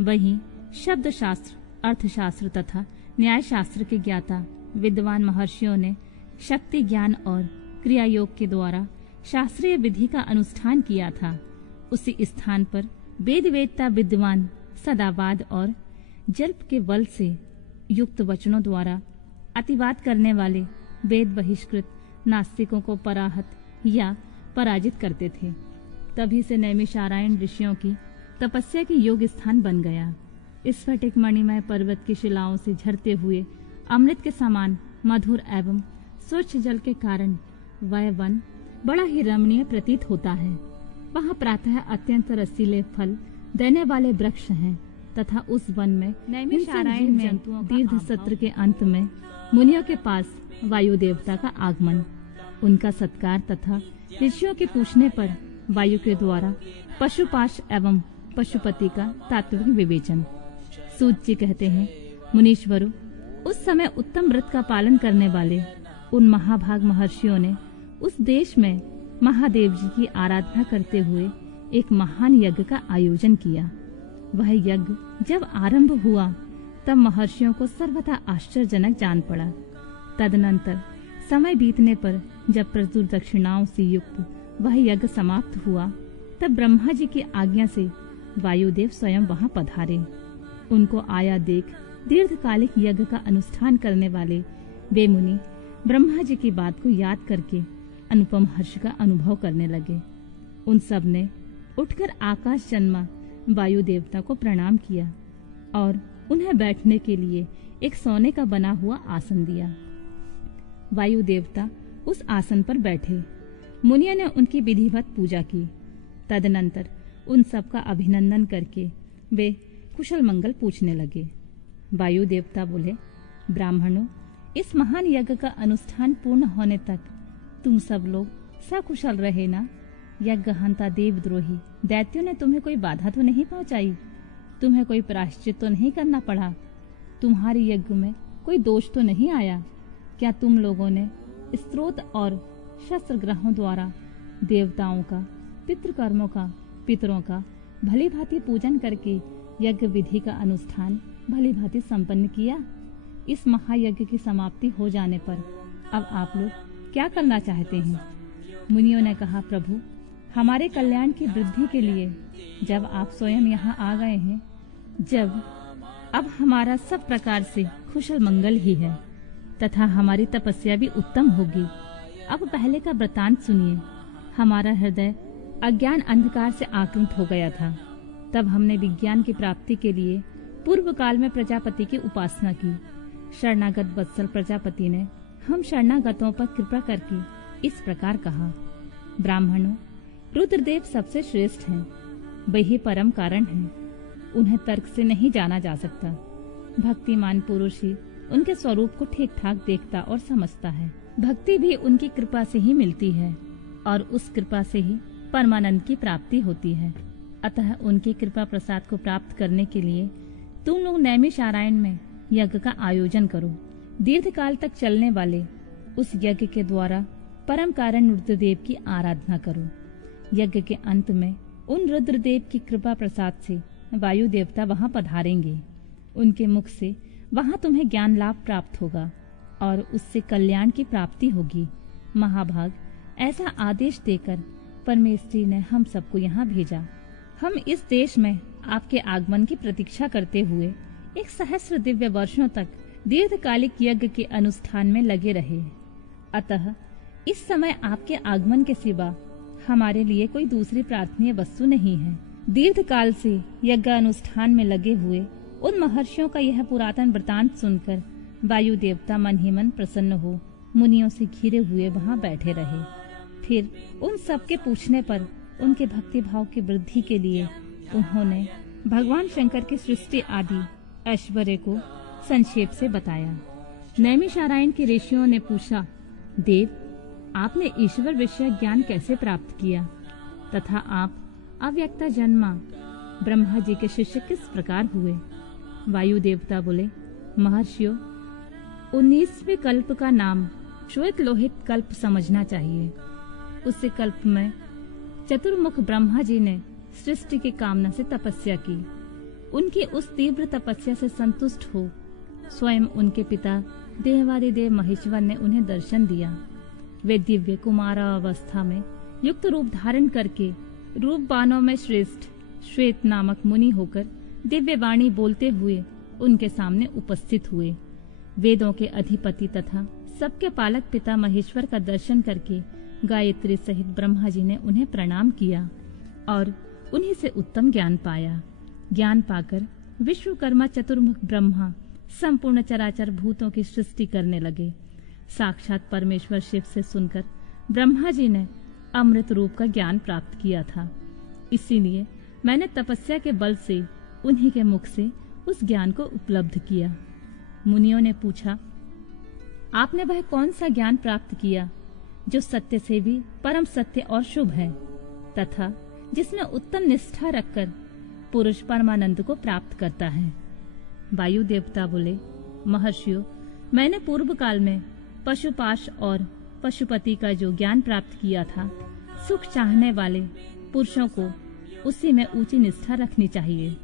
वहीं शब्द शास्त्र, अर्थशास्त्र तथा न्याय शास्त्र के ज्ञाता विद्वान महर्षियों ने शक्ति ज्ञान और क्रिया योग के द्वारा शास्त्रीय विधि का अनुष्ठान किया था। उसी स्थान पर वेद वेदता विद्वान सदावाद और जल्प के बल से युक्त वचनों द्वारा अतिवाद करने वाले वेद बहिष्कृत नास्तिकों को पराहत या पराजित करते थे। तभी से नैमिषारण्य ऋषियों की तपस्या की योग स्थान बन गया। इस स्फटिक मणिमय पर्वत की शिलाओं से झरते हुए अमृत के समान मधुर एवं स्वच्छ जल के कारण वह वन बड़ा ही रमणीय प्रतीत होता है। वहाँ प्रातः अत्यंत रसीले फल देने वाले वृक्ष हैं तथा उस वन में नैमिषारण्य में दीर्घ सत्र के अंत में मुनियों के पास वायु देवता का आगमन, उनका सत्कार तथा ऋषियों के पूछने पर वायु के द्वारा पशुपाश एवं पशुपति का तात्विक विवेचन। सूत जी कहते हैं, मुनीश्वरों, उस समय उत्तम व्रत का पालन करने वाले उन महाभाग महर्षियों ने उस देश में महादेव जी की आराधना करते हुए एक महान यज्ञ का आयोजन किया। वह यज्ञ जब आरंभ हुआ तब महर्षियों को सर्वथा आश्चर्यजनक जान पड़ा। तदनंतर समय बीतने पर जब प्रचुर दक्षिणाओं से युक्त वह यज्ञ समाप्त हुआ तब ब्रह्मा जी की आज्ञा से वायुदेव स्वयं वहां पधारे। उनको आया देख दीर्घकालिक यज्ञ का अनुष्ठान करने वाले वे मुनि ब्रह्मा जी की बात को याद करके अनुपम हर्ष का अनुभव करने लगे। उन सब ने उठकर आकाश जन्मा वायु देवता को प्रणाम किया और उन्हें बैठने के लिए एक सोने का बना हुआ आसन दिया। वायु देवता उस आसन पर बैठे। मुनियों ने उनकी विधिवत पूजा की। तदनंतर उन सब का अभिनंदन करके वे कुशल मंगल पूछने लगे। वायु देवता बोले, ब्राह्मणों, इस महान यज्ञ का अनुष्ठान पूर्ण होने तक तुम सब लोग सकुशल रहे ना? यज्ञहंता देवद्रोही दैत्यों ने तुम्हें कोई बाधा तो नहीं पहुंचाई? तुम्हें कोई प्रायश्चित तो नहीं करना पड़ा? तुम्हारे यज्ञ में कोई दोष तो नहीं आया? क्या तुम लोगों ने स्त्रोत और शस्त्र ग्रहों द्वारा देवताओं का, पितृकर्मों का, पितरों का भली भांति पूजन करके यज्ञ विधि का अनुष्ठान भली भांति संपन्न किया? इस महायज्ञ की समाप्ति हो जाने पर अब आप लोग क्या करना चाहते हैं? मुनियों ने कहा, प्रभु, हमारे कल्याण की वृद्धि के लिए जब आप स्वयं यहाँ आ गए हैं, जब अब हमारा सब प्रकार से कुशल मंगल ही है तथा हमारी तपस्या भी उत्तम होगी, अब पहले का वृतांत सुनिए। हमारा हृदय अज्ञान अंधकार से आक्रांत हो गया था। तब हमने विज्ञान की प्राप्ति के लिए पूर्व काल में प्रजापति की उपासना की। शरणागत वत्सल प्रजापति ने हम शरणागतों पर कृपा करके इस प्रकार कहा, ब्राह्मणों, रुद्रदेव सबसे श्रेष्ठ हैं, वही परम कारण हैं। उन्हें तर्क से नहीं जाना जा सकता। भक्तिमान पुरुष ही उनके स्वरूप को ठीक ठाक देखता और समझता है। भक्ति भी उनकी कृपा से ही मिलती है और उस कृपा से ही परमानंद की प्राप्ति होती है। अतः उनकी कृपा प्रसाद को प्राप्त करने के लिए तुम लोग नैमिषारण्य में यज्ञ का आयोजन करो। दीर्घ काल तक चलने वाले उस यज्ञ के द्वारा परम कारण रुद्रदेव की आराधना करो। यज्ञ के अंत में उन रुद्रदेव की कृपा प्रसाद से वायु देवता वहां पधारेंगे। उनके मुख से वहां तुम्हें ज्ञान लाभ प्राप्त होगा और उससे कल्याण की प्राप्ति होगी। महाभाग, ऐसा आदेश देकर परमेश्वरी ने हम सबको यहाँ भेजा। हम इस देश में आपके आगमन की प्रतीक्षा करते हुए 1 सहस्र दिव्य वर्षों तक दीर्घकालिक यज्ञ के अनुष्ठान में लगे रहे। अतः इस समय आपके आगमन के सिवा हमारे लिए कोई दूसरी प्रार्थनीय वस्तु नहीं है। दीर्घ काल से यज्ञ अनुष्ठान में लगे हुए उन महर्षियों का यह पुरातन वृतांत सुनकर वायु देवता मन ही मन प्रसन्न हो मुनियों से घिरे हुए वहां बैठे रहे। फिर उन सबके पूछने पर उनके भक्ति भाव की वृद्धि के लिए उन्होंने भगवान शंकर की सृष्टि आदि ऐश्वर्य को संक्षेप से बताया। नैमिषारण्य के ऋषियों ने पूछा, देव, आपने ईश्वर विषय ज्ञान कैसे प्राप्त किया तथा आप अव्यक्ता जन्मा ब्रह्मा जी के शिष्य किस प्रकार हुए? वायु देवता बोले, महर्षियों, 19वें कल्प का नाम श्वेत लोहित कल्प समझना चाहिए। उस कल्प में चतुर्मुख ब्रह्मा जी ने सृष्टि की कामना से तपस्या की। उनकी उस तीव्र तपस्या से संतुष्ट हो स्वयं उनके पिता देवादिदेव महेश्वर ने उन्हें दर्शन दिया। वे दिव्य कुमारावस्था में युक्त रूप धारण करके रूपवानों में श्रेष्ठ श्वेत नामक मुनि होकर दिव्य वाणी बोलते हुए उनके सामने उपस्थित हुए। वेदों के अधिपति तथा सबके पालक पिता महेश्वर का दर्शन करके गायत्री सहित ब्रह्मा जी ने उन्हें प्रणाम किया और उन्हीं से उत्तम ज्ञान पाया। ज्ञान पाकर विश्वकर्मा चतुर्मुख ब्रह्मा संपूर्ण चराचर भूतों की सृष्टि करने लगे। साक्षात परमेश्वर शिव से सुनकर ब्रह्मा जी ने अमृत रूप का ज्ञान प्राप्त किया था। इसीलिए मैंने तपस्या के बल से उन्हीं के मुख से उस ज्ञान को उपलब्ध किया। मुनियों ने पूछा, आपने वह कौन सा ज्ञान प्राप्त किया जो सत्य से भी परम सत्य और शुभ है तथा जिसमें उत्तम निष्ठा रखकर पुरुष परमानंद को प्राप्त करता है? वायु देवता बोले, महर्षियों, मैंने पूर्व काल में पशुपाश और पशुपति का जो ज्ञान प्राप्त किया था, सुख चाहने वाले पुरुषों को उसी में ऊंची निष्ठा रखनी चाहिए।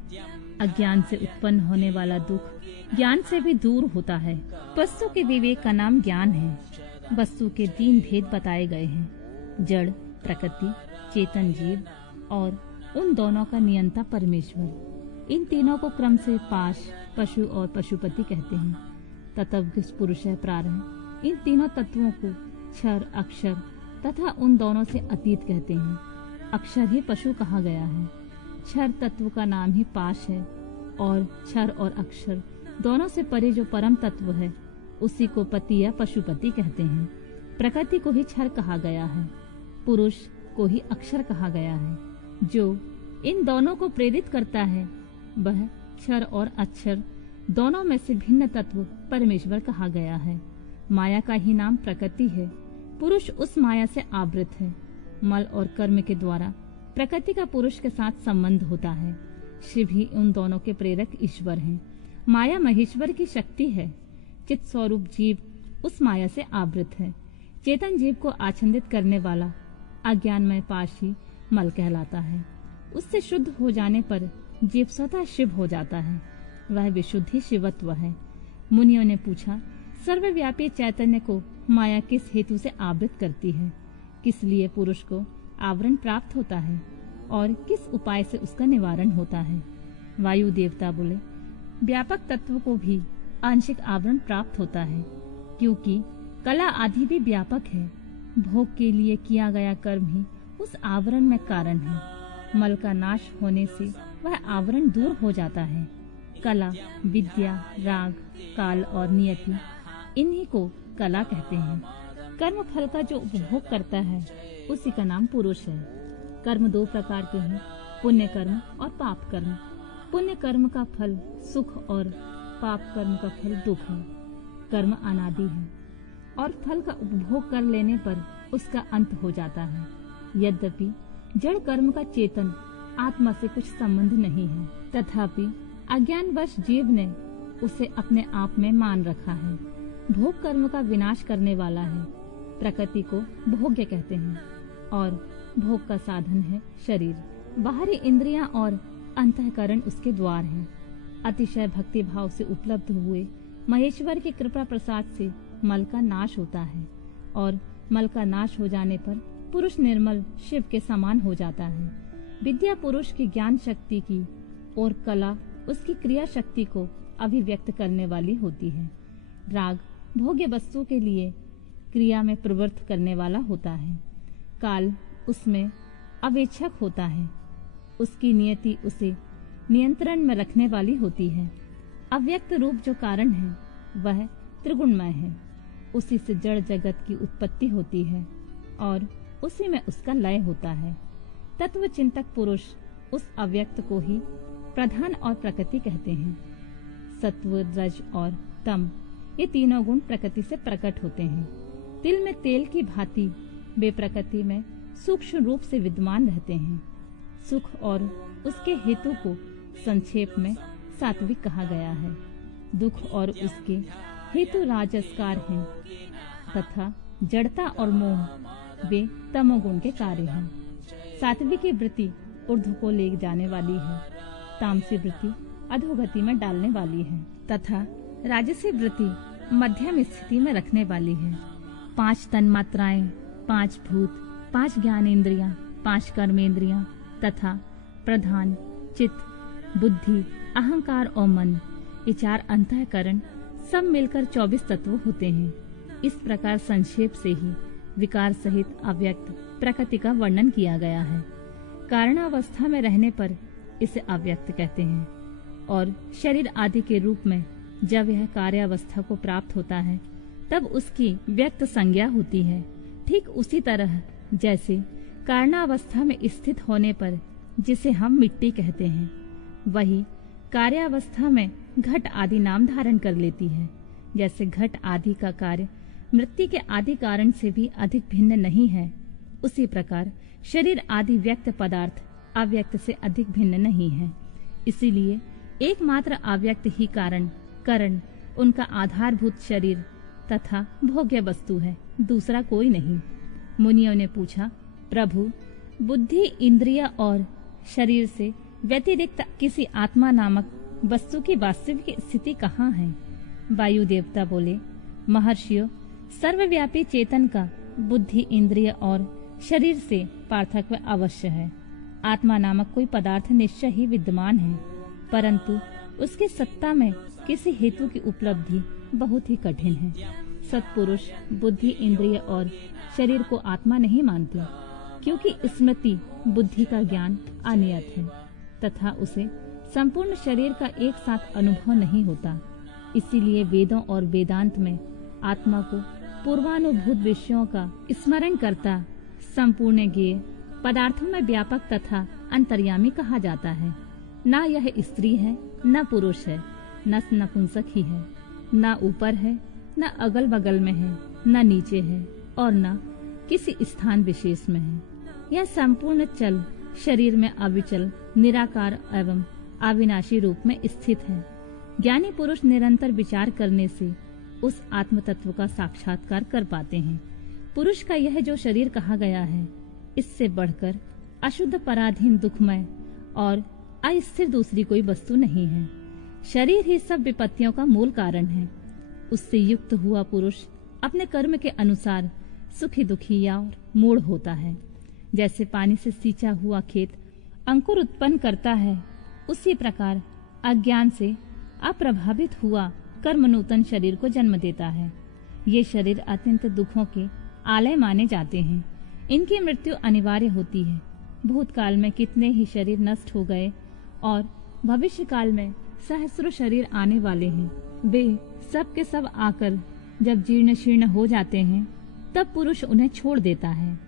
अज्ञान से उत्पन्न होने वाला दुख ज्ञान से भी दूर होता है। वस्तु के विवेक का नाम ज्ञान है। वस्तु के 3 भेद बताए गए हैं, जड़, प्रकृति, चेतन जीव और उन दोनों का नियंता परमेश्वर। इन तीनों को क्रम से पाश, पशु और पशुपति कहते हैं। तत्वज्ञ पुरुष है प्रारंभ इन तीनों तत्वों को क्षर, अक्षर तथा उन दोनों से अतीत कहते हैं। अक्षर ही पशु कहा गया है। क्षर तत्व का नाम ही पाश है और क्षर और अक्षर दोनों से परे जो परम तत्व है उसी को पति या पशुपति कहते हैं। प्रकृति को ही क्षर कहा गया है, पुरुष को ही अक्षर कहा गया है। जो इन दोनों को प्रेरित करता है वह क्षर और अक्षर दोनों में से भिन्न तत्व परमेश्वर कहा गया है। माया का ही नाम प्रकृति है। पुरुष उस माया से आवृत है। मल और कर्म के द्वारा प्रकृति का पुरुष के साथ संबंध होता है। शिव ही उन दोनों के प्रेरक ईश्वर हैं। माया महेश्वर की शक्ति है। चित स्वरूप जीव उस माया से आवृत है। चेतन जीव को आच्छादित करने वाला अज्ञानमय पाशी मल कहलाता है। उससे शुद्ध हो जाने पर जीव स्वतः शिव हो जाता है। वह विशुद्धि शिवत्व है। मुनियों ने पूछा, सर्वव्यापी चैतन्य को माया किस हेतु से आवृत करती है? किस लिए पुरुष को आवरण प्राप्त होता है और किस उपाय से उसका निवारण होता है? वायु देवता बोले, व्यापक तत्व को भी आंशिक आवरण प्राप्त होता है, क्योंकि कला आदि भी व्यापक है। भोग के लिए किया गया कर्म ही उस आवरण में कारण है। मल का नाश होने से वह आवरण दूर हो जाता है। कला, विद्या, राग, काल और नियति, इन्हीं को कला कहते हैं। कर्म फल का जो उपभोग करता है उसी का नाम पुरुष है। कर्म 2 प्रकार के हैं, पुण्य कर्म और पाप कर्म। पुण्य कर्म का फल सुख और पाप कर्म का फल दुख है। कर्म अनादि है और फल का उपभोग कर लेने पर उसका अंत हो जाता है। यद्यपि जड़ कर्म का चेतन आत्मा से कुछ संबंध नहीं है, तथापि अज्ञानवश जीव ने उसे अपने आप में मान रखा है। भोग कर्म का विनाश करने वाला है। प्रकृति को भोग्य कहते हैं और भोग का साधन है शरीर। बाहरी इंद्रियां और अंतःकरण उसके द्वार हैं। अतिशय भक्ति भाव से उपलब्ध हुए महेश्वर की कृपा प्रसाद से मल का नाश होता है और मल का नाश हो जाने पर पुरुष निर्मल शिव के समान हो जाता है। विद्या पुरुष की ज्ञान शक्ति की और कला उसकी क्रिया शक्ति को अभिव्यक्त करने वाली होती है। राग भोग्य वस्तु के लिए क्रिया में प्रवृत्त करने वाला होता है। काल उसमें अवेक्षक होता है। उसकी नियति उसे नियंत्रण में रखने वाली होती है। अव्यक्त रूप जो कारण है वह त्रिगुणमय है। उसी से जड़ जगत की उत्पत्ति होती है और उसी में उसका लय होता है। तत्व चिंतक पुरुष उस अव्यक्त को ही प्रधान और प्रकृति कहते हैं। सत्व, रज और तम ये तीनों गुण प्रकृति से प्रकट होते हैं। तिल में तेल की भांति वे प्रकृति में सूक्ष्म रूप से विद्यमान रहते हैं। सुख और उसके हेतु को संक्षेप में सात्विक कहा गया है। दुख और उसके हेतु राजसकार हैं तथा जड़ता और मोह वे तमोगुण के कार्य हैं। सात्विकी वृत्ति ऊर्ध्व को ले जाने वाली है, तामसी वृत्ति अधोगति में डालने वाली है तथा राजसी वृत्ति मध्यम स्थिति में रखने वाली है। 5 तन्मात्राएं, 5 भूत, 5 ज्ञानेंद्रियां, 5 कर्मेंद्रियां तथा प्रधान, चित्त, बुद्धि, अहंकार और मन ये 4 अंतःकरण सब मिलकर 24 तत्व होते हैं। इस प्रकार संक्षेप से ही विकार सहित अव्यक्त प्रकृति का वर्णन किया गया है। कारणावस्था में रहने पर इसे अव्यक्त कहते हैं और शरीर आदि के रूप में जब यह कार्यावस्था को प्राप्त होता है तब उसकी व्यक्त संज्ञा होती है। ठीक उसी तरह जैसे कारणावस्था में स्थित होने पर जिसे हम मिट्टी कहते हैं, वही कार्यावस्था में घट आदि नाम धारण कर लेती है। जैसे घट आदि का कार्य मृत्यु के आदि कारण से भी अधिक भिन्न नहीं है, उसी प्रकार शरीर आदि व्यक्त पदार्थ अव्यक्त से अधिक भिन्न नहीं है। इसीलिए एकमात्र अव्यक्त ही कारण उनका आधारभूत शरीर तथा भोग्य वस्तु है, दूसरा कोई नहीं। मुनियों ने पूछा, प्रभु, बुद्धि, इंद्रिय और शरीर से व्यतिरिक्त किसी आत्मा नामक वस्तु की वास्तविक स्थिति कहाँ है? वायु देवता बोले, महर्षियों, सर्वव्यापी चेतन का बुद्धि, इंद्रिय और शरीर से पार्थक्य अवश्य है। आत्मा नामक कोई पदार्थ निश्चय ही विद्यमान है, परंतु उसकी सत्ता में किसी हेतु की उपलब्धि बहुत ही कठिन है। सत्पुरुष बुद्धि, इंद्रिय और शरीर को आत्मा नहीं मानते, क्योंकि स्मृति बुद्धि का ज्ञान अनियत है तथा उसे संपूर्ण शरीर का एक साथ अनुभव नहीं होता। इसीलिए वेदों और वेदांत में आत्मा को पूर्वानुभूत विषयों का स्मरण करता संपूर्ण ज्ञेय पदार्थों में व्यापक तथा अंतर्यामी कहा जाता है। न यह स्त्री है, न पुरुष है, न नपुंसक ही है, न ऊपर है, न अगल बगल में है, न नीचे है और न किसी स्थान विशेष में है। यह संपूर्ण चल शरीर में अविचल, निराकार एवं अविनाशी रूप में स्थित है। ज्ञानी पुरुष निरंतर विचार करने से उस आत्म तत्व का साक्षात्कार कर पाते हैं। पुरुष का यह जो शरीर कहा गया है, इससे बढ़कर अशुद्ध, पराधीन, दुखमय और अस्थिर दूसरी कोई वस्तु नहीं है। शरीर ही सब विपत्तियों का मूल कारण है। उससे युक्त हुआ पुरुष अपने कर्म के अनुसार सुखी, दुखी या और मूढ़ होता है। जैसे पानी से सींचा हुआ खेत अंकुर उत्पन्न करता है, उसी प्रकार अज्ञान से अप्रभावित हुआ कर्म नूतन शरीर को जन्म देता है। ये शरीर अत्यंत दुखों के आलय माने जाते हैं। इनकी मृत्यु अनिवार्य होती है। भूतकाल में कितने ही शरीर नष्ट हो गए और भविष्य काल में सहस्रों शरीर आने वाले हैं। वे सब के सब आकर जब जीर्ण शीर्ण हो जाते हैं, तब पुरुष उन्हें छोड़ देता है।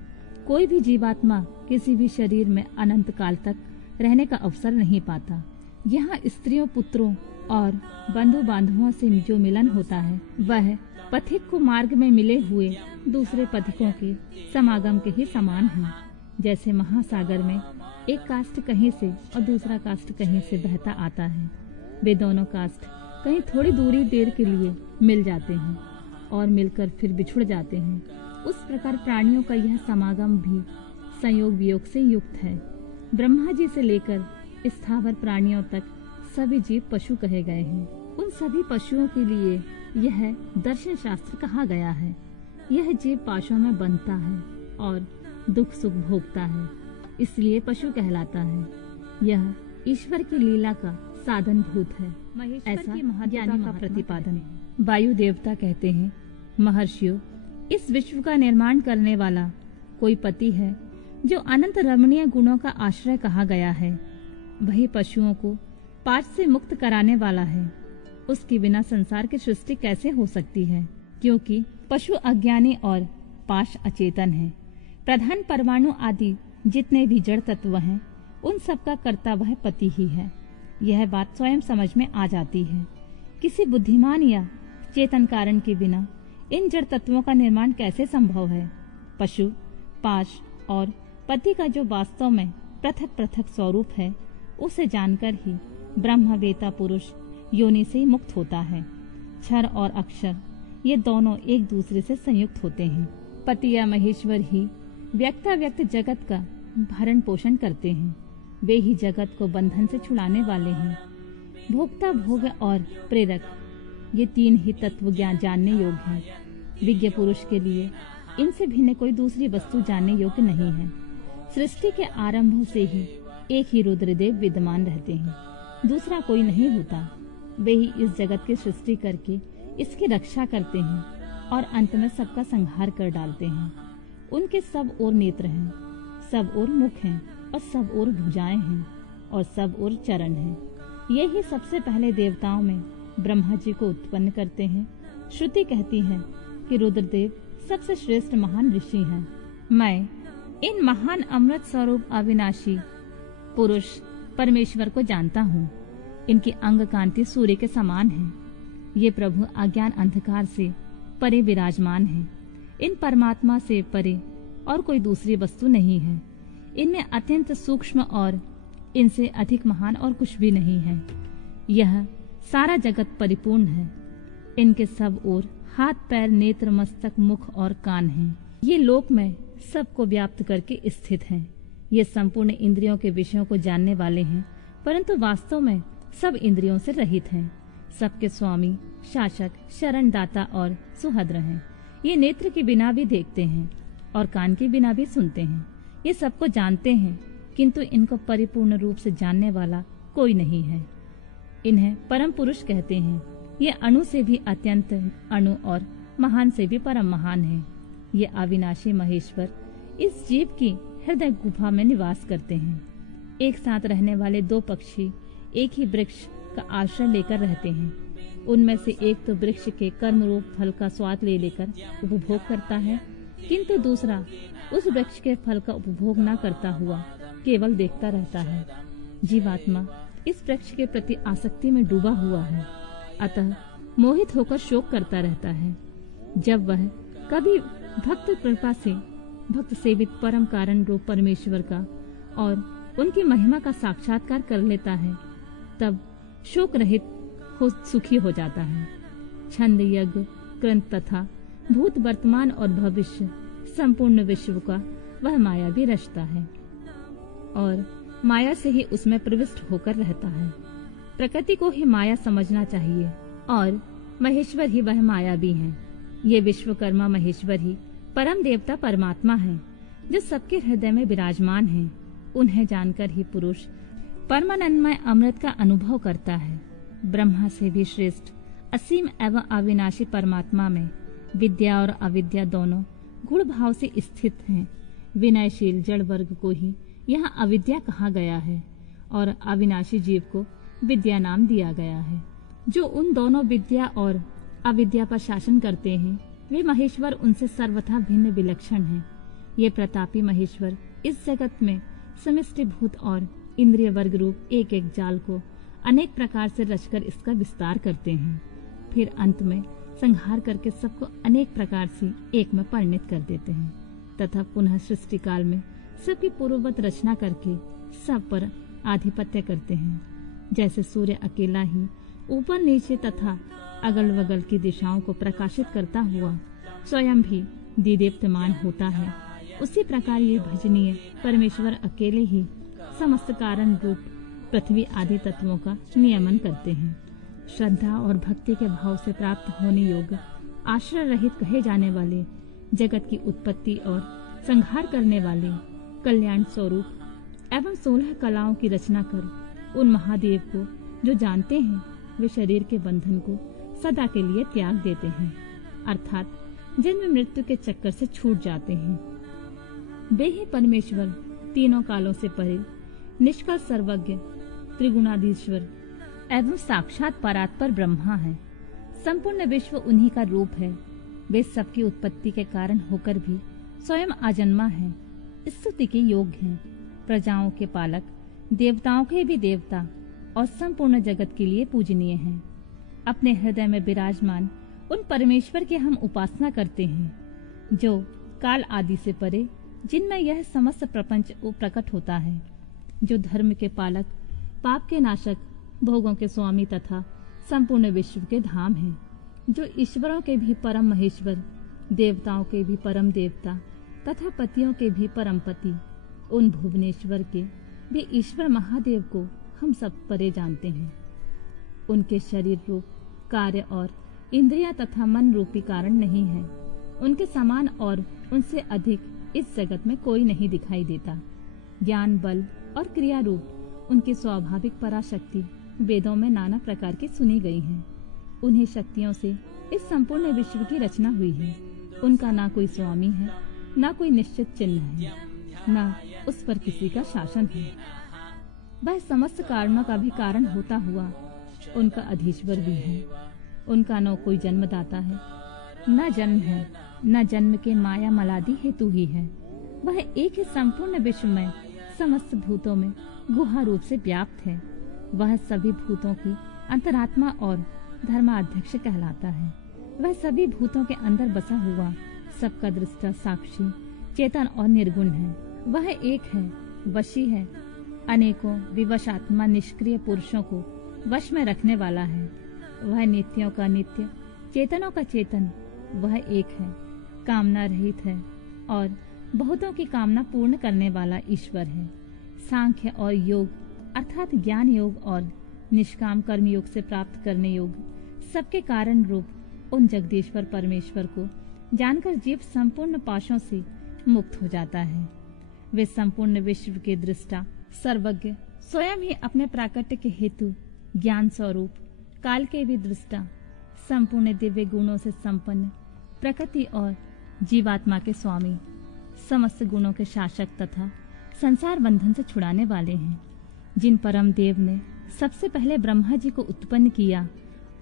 कोई भी जीवात्मा किसी भी शरीर में अनंत काल तक रहने का अवसर नहीं पाता। यहाँ स्त्रियों, पुत्रों और बंधु बांधवों से जो मिलन होता है, वह पथिक को मार्ग में मिले हुए दूसरे पथिकों के समागम के ही समान है। जैसे महासागर में एक काष्ठ कहीं से और दूसरा काष्ठ कहीं से बहता आता है, वे दोनों काष्ठ कहीं थोड़ी दूरी देर के लिए मिल जाते हैं और मिलकर फिर बिछुड़ जाते हैं। उस प्रकार प्राणियों का यह समागम भी संयोग वियोग से युक्त है। ब्रह्मा जी से लेकर स्थावर प्राणियों तक सभी जीव पशु कहे गए हैं। उन सभी पशुओं के लिए यह दर्शन शास्त्र कहा गया है। यह जीव पाशों में बंधता है और दुख सुख भोगता है, इसलिए पशु कहलाता है। यह ईश्वर की लीला का साधन भूत है, ऐसा ज्ञानी का प्रतिपादन। वायु देवता कहते हैं, महर्षियों, इस विश्व का निर्माण करने वाला कोई पति है जो अनंत रमणीय गुणों का आश्रय कहा गया है। वही पशुओं को पाश से मुक्त कराने वाला है। उसके बिना संसार की सृष्टि कैसे हो सकती है? क्योंकि पशु अज्ञानी और पाश अचेतन है। प्रधान परमाणु आदि जितने भी जड़ तत्व हैं, उन सब का कर्ता वह पति ही है। यह बात स्वयं समझ में आ जाती है। किसी बुद्धिमान या चेतन कारण के बिना इन जड़ तत्वों का निर्माण कैसे संभव है? पशु, पाश और पति का जो वास्तव में पृथक पृथक स्वरूप है, उसे जानकर ही ब्रह्मवेता पुरुष योनि से मुक्त होता है। क्षर और अक्षर ये दोनों एक दूसरे से संयुक्त होते हैं। पति या महेश्वर ही व्यक्ताव्यक्त जगत का भरण पोषण करते हैं। वे ही जगत को बंधन से छुड़ाने वाले हैं। भोक्ता, भोग और प्रेरक, ये तीन ही तत्व ज्ञान जानने योग्य हैं। विज्ञ पुरुष के लिए इनसे भिन्न कोई दूसरी वस्तु जानने योग्य नहीं है। सृष्टि के आरंभ से ही एक ही रुद्रदेव विद्यमान रहते हैं, दूसरा कोई नहीं होता। वे ही इस जगत की सृष्टि करके इसकी रक्षा करते हैं और अंत में सबका संहार कर डालते हैं। उनके सब ओर नेत्र हैं, सब ओर मुख हैं और सब ओर भुजाएं हैं और सब ओर चरण हैं। ये ही सबसे पहले देवताओं में ब्रह्मा जी को उत्पन्न करते हैं। श्रुति कहती है कि रुद्रदेव सबसे श्रेष्ठ महान ऋषि हैं। मैं इन महान अमृत स्वरूप अविनाशी पुरुष परमेश्वर को जानता हूँ। इनकी अंग कांति सूर्य के समान है। ये प्रभु अज्ञान अंधकार से परे विराजमान है। इन परमात्मा से परे और कोई दूसरी वस्तु नहीं है। इनमें अत्यंत सूक्ष्म और इनसे अधिक महान और कुछ भी नहीं है। यह सारा जगत परिपूर्ण है। इनके सब ओर हाथ, पैर, नेत्र, मस्तक, मुख और कान हैं। ये लोक में सबको व्याप्त करके स्थित हैं। ये संपूर्ण इंद्रियों के विषयों को जानने वाले हैं, परंतु वास्तव में सब इंद्रियों से रहित हैं। सबके स्वामी, शासक, शरणदाता और सुहद्र हैं। ये नेत्र के बिना भी देखते हैं और कान के बिना भी सुनते हैं। ये सबको जानते हैं, किंतु इनको परिपूर्ण रूप से जानने वाला कोई नहीं है। इन्हें परम पुरुष कहते हैं। ये अणु से भी अत्यंत अणु और महान से भी परम महान है। ये अविनाशी महेश्वर इस जीव की हृदय गुफा में निवास करते हैं। एक साथ रहने वाले दो पक्षी एक ही वृक्ष का आश्रय लेकर रहते हैं। उनमें से एक तो वृक्ष के कर्म रूप फल का स्वाद ले लेकर उपभोग करता है, किंतु दूसरा उस वृक्ष के फल का उपभोग न करता हुआ केवल देखता रहता है। जीवात्मा इस वृक्ष के प्रति आसक्ति में डूबा हुआ है, अतः मोहित होकर शोक करता रहता है। जब वह कभी भक्त कृपा से भक्त सेवित परम कारण रूप परमेश्वर का और उनकी महिमा का साक्षात्कार कर लेता है, तब शोक रहित हो सुखी हो जाता है। छंद, यज्ञ, क्रंथ तथा भूत, वर्तमान और भविष्य संपूर्ण विश्व का वह माया भी रचता है और माया से ही उसमें प्रविष्ट होकर रहता है। प्रकृति को ही माया समझना चाहिए और महेश्वर ही वह माया भी है। ये विश्वकर्मा महेश्वर ही परम देवता परमात्मा है, जो सबके हृदय में विराजमान है। उन्हें जानकर ही पुरुष परमानंदमय अमृत का अनुभव करता है। ब्रह्मा से भी श्रेष्ठ असीम एवं अविनाशी परमात्मा में विद्या और अविद्या दोनों गुण भाव से स्थित हैं। विनयशील जड़ वर्ग को ही यहाँ अविद्या कहा गया है और अविनाशी जीव को विद्या नाम दिया गया है। जो उन दोनों विद्या और अविद्या पर शासन करते हैं, वे महेश्वर उनसे सर्वथा भिन्न विलक्षण हैं। ये प्रतापी महेश्वर इस जगत में समष्टि भूत और इंद्रिय वर्ग रूप एक एक जाल को अनेक प्रकार से रचकर इसका विस्तार करते हैं। फिर अंत में संहार करके सबको अनेक प्रकार से एक में परिणित कर देते हैं तथा पुनः सृष्टि काल में सबकी पूर्ववत रचना करके सब पर आधिपत्य करते हैं। जैसे सूर्य अकेला ही ऊपर नीचे तथा अगल बगल की दिशाओं को प्रकाशित करता हुआ स्वयं भी दीदीप्यमान होता है, उसी प्रकार ये भजनीय परमेश्वर अकेले ही समस्त कारण रूप पृथ्वी आदि तत्वों का नियमन करते हैं। श्रद्धा और भक्ति के भाव से प्राप्त होने योग्य आश्रय रहित कहे जाने वाले जगत की उत्पत्ति और संहार करने वाले कल्याण स्वरूप एवं 16 कलाओं की रचना कर उन महादेव को जो जानते हैं, वे शरीर के बंधन को सदा के लिए त्याग देते हैं, अर्थात जन्म मृत्यु के चक्कर से छूट जाते हैं। वे ही परमेश्वर तीनों कालों से परे निष्कल सर्वज्ञ त्रिगुणाधीश्वर एवं साक्षात परात्पर ब्रह्मा है। संपूर्ण विश्व उन्हीं का रूप है। वे सबकी उत्पत्ति के कारण होकर भी स्वयं अजन्मा है, स्तुति के योग्य हैं, प्रजाओं के पालक, देवताओं के भी देवता और संपूर्ण जगत के लिए पूजनीय हैं। अपने हृदय में विराजमान उन परमेश्वर की हम उपासना करते हैं, जो काल आदि से परे, जिनमें यह समस्त प्रपंच प्रकट होता है, जो धर्म के पालक, पाप के नाशक, भोगों के स्वामी तथा संपूर्ण विश्व के धाम हैं, जो ईश्वरों के भी परम महेश्वर, देवताओं के भी परम देवता तथा पतियों के भी परम पति, उन भुवनेश्वर के भी ईश्वर महादेव को हम सब परे जानते हैं। उनके शरीर रूप कार्य और इंद्रियां तथा मन रूपी कारण नहीं है। उनके समान और उनसे अधिक इस जगत में कोई नहीं दिखाई देता। ज्ञान, बल और क्रिया रूप उनकी स्वाभाविक पराशक्ति वेदों में नाना प्रकार की सुनी गई हैं। उन्हीं शक्तियों से इस संपूर्ण विश्व की रचना हुई है। उनका ना कोई स्वामी है, ना कोई निश्चित चिन्ह है, ना उस पर किसी का शासन है। वह समस्त कारणों का भी कारण होता हुआ उनका अधीश्वर भी है। उनका न कोई जन्मदाता है, न जन्म है, न जन्म के माया मलादि हेतु ही है। वह एक ही संपूर्ण विश्व में समस्त भूतों में गुहा रूप से व्याप्त है। वह सभी भूतों की अंतरात्मा और धर्माध्यक्ष कहलाता है। वह सभी भूतों के अंदर बसा हुआ सबका दृष्टा, साक्षी, चेतन और निर्गुण है। वह एक है, वशी है, अनेकों विवश आत्मा निष्क्रिय पुरुषों को वश में रखने वाला है। वह नित्यों का नित्य, चेतनों का चेतन, वह एक है, कामना रहित है और बहुतों की कामना पूर्ण करने वाला ईश्वर है। सांख्य और योग अर्थात ज्ञान योग और निष्काम कर्म योग से प्राप्त करने योग सबके कारण रूप उन जगदीश्वर परमेश्वर को जानकर जीव संपूर्ण पाशों से मुक्त हो जाता है। वे संपूर्ण विश्व के दृष्टा, सर्वज्ञ, स्वयं ही अपने प्राकट्य के हेतु ज्ञान स्वरूप, काल के भी दृष्टा, संपूर्ण दिव्य गुणों से संपन्न, प्रकृति और जीवात्मा के स्वामी, समस्त गुणों के शासक तथा संसार बंधन से छुड़ाने वाले हैं। जिन परम देव ने सबसे पहले ब्रह्मा जी को उत्पन्न किया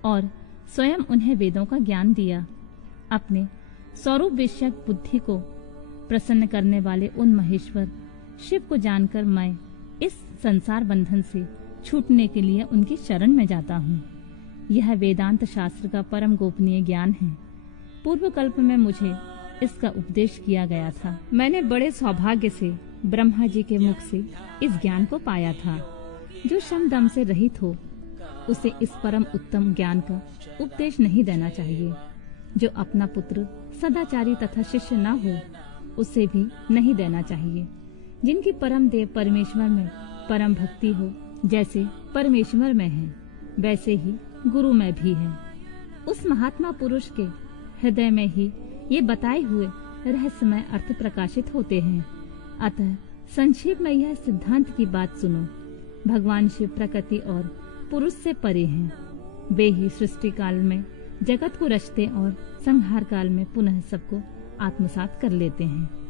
और स्वयं उन्हें वेदों का ज्ञान दिया, अपने स्वरूप विषयक बुद्धि को प्रसन्न करने वाले उन महेश्वर शिव को जानकर मैं इस संसार बंधन से छूटने के लिए उनकी शरण में जाता हूँ। यह वेदांत शास्त्र का परम गोपनीय ज्ञान है। पूर्व कल्प में मुझे इसका उपदेश किया गया था। मैंने बड़े सौभाग्य से ब्रह्मा जी के मुख से इस ज्ञान को पाया था। जो शम दम से रहित हो उसे इस परम उत्तम ज्ञान का उपदेश नहीं देना चाहिए। जो अपना पुत्र सदाचारी तथा शिष्य न हो उसे भी नहीं देना चाहिए। जिनकी परम देव परमेश्वर में परम भक्ति हो, जैसे परमेश्वर में है वैसे ही गुरु में भी है। उस महात्मा पुरुष के हृदय में ही ये बताए हुए रहस्यमय अर्थ प्रकाशित होते हैं। अतः संक्षेप में यह सिद्धांत की बात सुनो। भगवान शिव प्रकृति और पुरुष से परे हैं। वे ही सृष्टि काल में जगत को रचते और संहार काल में पुनः सबको आत्मसात कर लेते हैं।